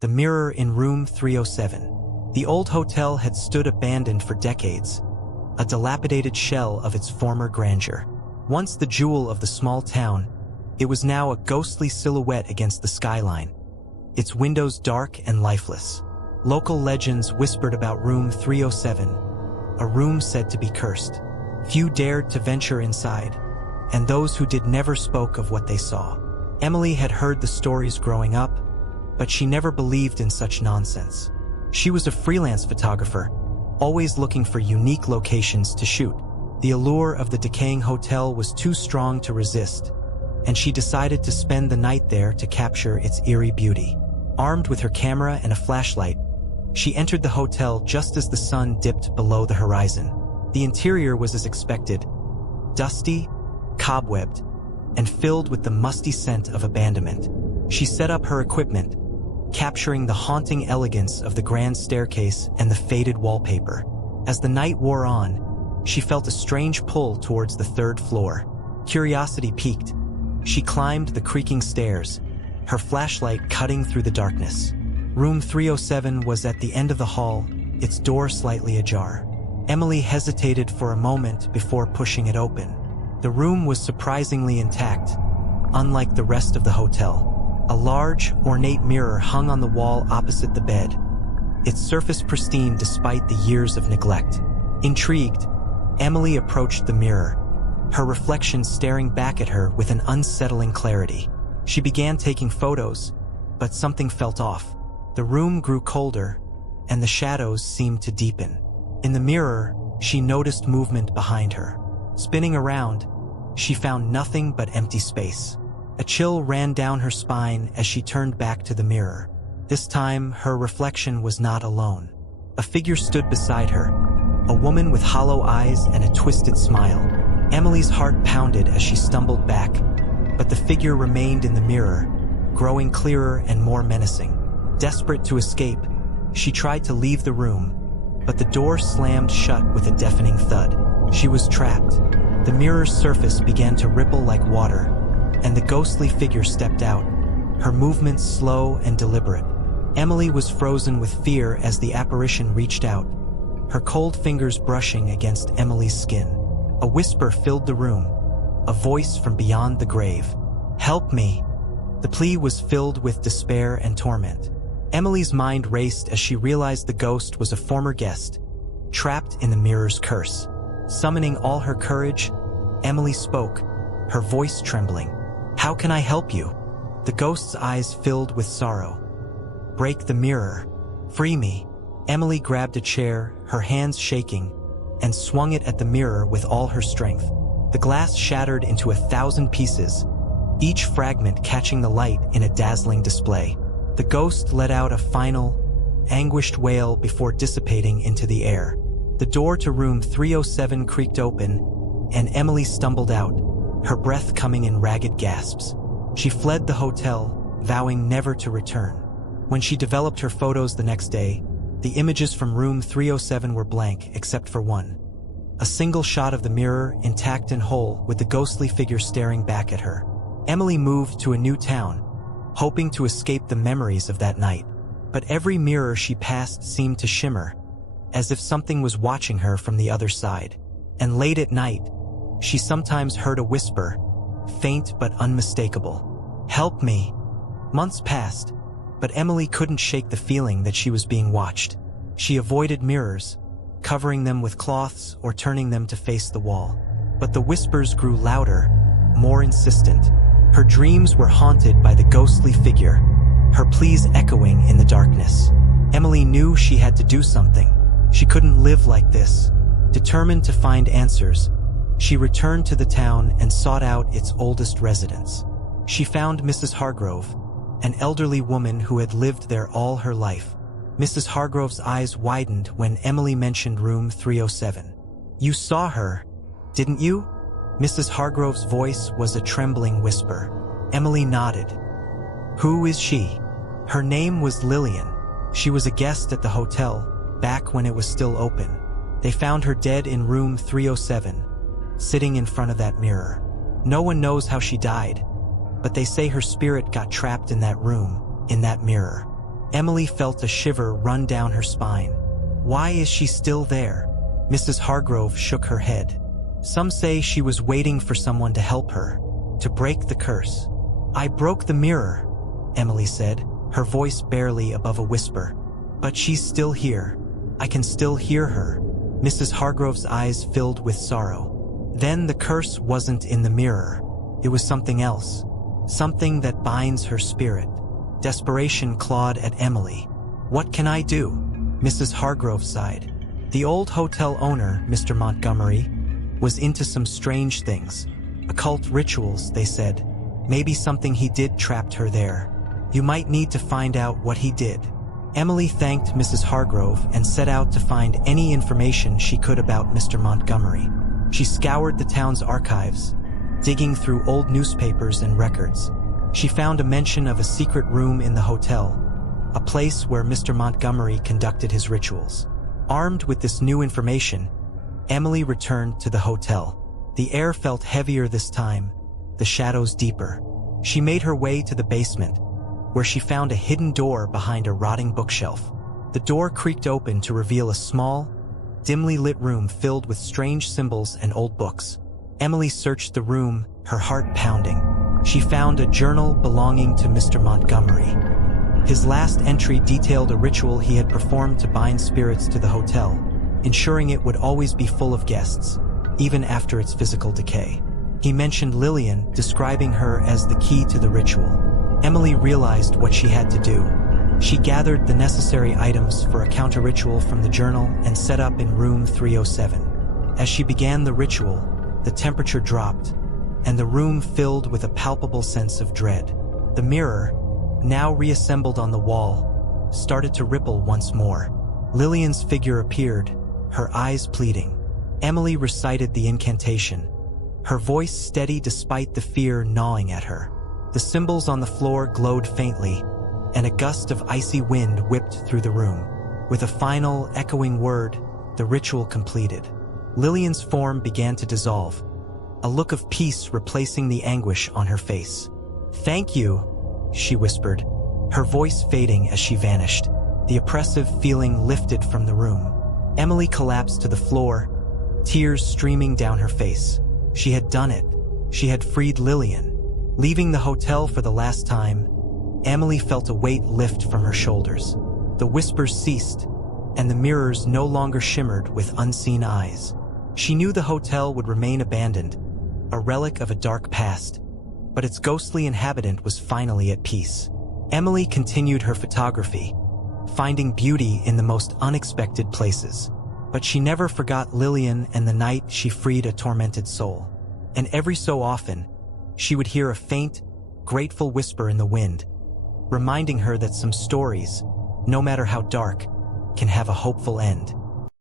The mirror in room 307. The old hotel had stood abandoned for decades, a dilapidated shell of its former grandeur. Once the jewel of the small town, it was now a ghostly silhouette against the skyline, its windows dark and lifeless. Local legends whispered about room 307, a room said to be cursed. Few dared to venture inside, and those who did never spoke of what they saw. Emily had heard the stories growing up, but she never believed in such nonsense. She was a freelance photographer, always looking for unique locations to shoot. The allure of the decaying hotel was too strong to resist, and she decided to spend the night there to capture its eerie beauty. Armed with her camera and a flashlight, she entered the hotel just as the sun dipped below the horizon. The interior was as expected, dusty, cobwebbed, and filled with the musty scent of abandonment. She set up her equipment, capturing the haunting elegance of the grand staircase and the faded wallpaper. As the night wore on, she felt a strange pull towards the third floor. Curiosity piqued. She climbed the creaking stairs, her flashlight cutting through the darkness. Room 307 was at the end of the hall, its door slightly ajar. Emily hesitated for a moment before pushing it open. The room was surprisingly intact, unlike the rest of the hotel. A large, ornate mirror hung on the wall opposite the bed, its surface pristine despite the years of neglect. Intrigued, Emily approached the mirror, her reflection staring back at her with an unsettling clarity. She began taking photos, but something felt off. The room grew colder, and the shadows seemed to deepen. In the mirror, she noticed movement behind her. Spinning around, she found nothing but empty space. A chill ran down her spine as she turned back to the mirror. This time, her reflection was not alone. A figure stood beside her, a woman with hollow eyes and a twisted smile. Emily's heart pounded as she stumbled back, but the figure remained in the mirror, growing clearer and more menacing. Desperate to escape, she tried to leave the room, but the door slammed shut with a deafening thud. She was trapped. The mirror's surface began to ripple like water, and the ghostly figure stepped out, her movements slow and deliberate. Emily was frozen with fear as the apparition reached out, her cold fingers brushing against Emily's skin. A whisper filled the room, a voice from beyond the grave. "Help me!" The plea was filled with despair and torment. Emily's mind raced as she realized the ghost was a former guest, trapped in the mirror's curse. Summoning all her courage, Emily spoke, her voice trembling. "How can I help you?" The ghost's eyes filled with sorrow. "Break the mirror. Free me." Emily grabbed a chair, her hands shaking, and swung it at the mirror with all her strength. The glass shattered into 1,000 pieces, each fragment catching the light in a dazzling display. The ghost let out a final, anguished wail before dissipating into the air. The door to room 307 creaked open, and Emily stumbled out, her breath coming in ragged gasps. She fled the hotel, vowing never to return. When she developed her photos the next day, the images from room 307 were blank except for one. A single shot of the mirror, intact and whole, with the ghostly figure staring back at her. Emily moved to a new town, hoping to escape the memories of that night. But every mirror she passed seemed to shimmer, as if something was watching her from the other side. And late at night, she sometimes heard a whisper, faint but unmistakable. "Help me." Months passed, but Emily couldn't shake the feeling that she was being watched. She avoided mirrors, covering them with cloths or turning them to face the wall. But the whispers grew louder, more insistent. Her dreams were haunted by the ghostly figure, her pleas echoing in the darkness. Emily knew she had to do something. She couldn't live like this. Determined to find answers, she returned to the town and sought out its oldest residents. She found Mrs. Hargrove, an elderly woman who had lived there all her life. Mrs. Hargrove's eyes widened when Emily mentioned room 307. "You saw her, didn't you?" Mrs. Hargrove's voice was a trembling whisper. Emily nodded. "Who is she?" Her name was Lillian. She was a guest at the hotel, back when it was still open. They found her dead in room 307, sitting in front of that mirror. No one knows how she died, but they say her spirit got trapped in that room, in that mirror. Emily felt a shiver run down her spine. Why is she still there? Mrs. Hargrove shook her head. Some say she was waiting for someone to help her, to break the curse. I broke the mirror, Emily said, her voice barely above a whisper. But she's still here. I can still hear her. Mrs. Hargrove's eyes filled with sorrow. Then the curse wasn't in the mirror. It was something else. Something that binds her spirit. Desperation clawed at Emily. What can I do? Mrs. Hargrove sighed. The old hotel owner, Mr. Montgomery, was into some strange things. Occult rituals, they said. Maybe something he did trapped her there. You might need to find out what he did. Emily thanked Mrs. Hargrove and set out to find any information she could about Mr. Montgomery. She scoured the town's archives, digging through old newspapers and records. She found a mention of a secret room in the hotel, a place where Mr. Montgomery conducted his rituals. Armed with this new information, Emily returned to the hotel. The air felt heavier this time, the shadows deeper. She made her way to the basement, where she found a hidden door behind a rotting bookshelf. The door creaked open to reveal a small, dimly lit room filled with strange symbols and old books. Emily searched the room, her heart pounding. She found a journal belonging to Mr. Montgomery. His last entry detailed a ritual he had performed to bind spirits to the hotel, ensuring it would always be full of guests, even after its physical decay. He mentioned Lillian, describing her as the key to the ritual. Emily realized what she had to do. She gathered the necessary items for a counter-ritual from the journal and set up in room 307. As she began the ritual, the temperature dropped, and the room filled with a palpable sense of dread. The mirror, now reassembled on the wall, started to ripple once more. Lillian's figure appeared, her eyes pleading. Emily recited the incantation, her voice steady despite the fear gnawing at her. The symbols on the floor glowed faintly, and a gust of icy wind whipped through the room. With a final, echoing word, the ritual completed. Lillian's form began to dissolve, a look of peace replacing the anguish on her face. "Thank you," she whispered, her voice fading as she vanished. The oppressive feeling lifted from the room. Emily collapsed to the floor, tears streaming down her face. She had done it. She had freed Lillian. Leaving the hotel for the last time, Emily felt a weight lift from her shoulders. The whispers ceased, and the mirrors no longer shimmered with unseen eyes. She knew the hotel would remain abandoned, a relic of a dark past, but its ghostly inhabitant was finally at peace. Emily continued her photography, finding beauty in the most unexpected places. But she never forgot Lillian and the night she freed a tormented soul. And every so often, she would hear a faint, grateful whisper in the wind, reminding her that some stories, no matter how dark, can have a hopeful end.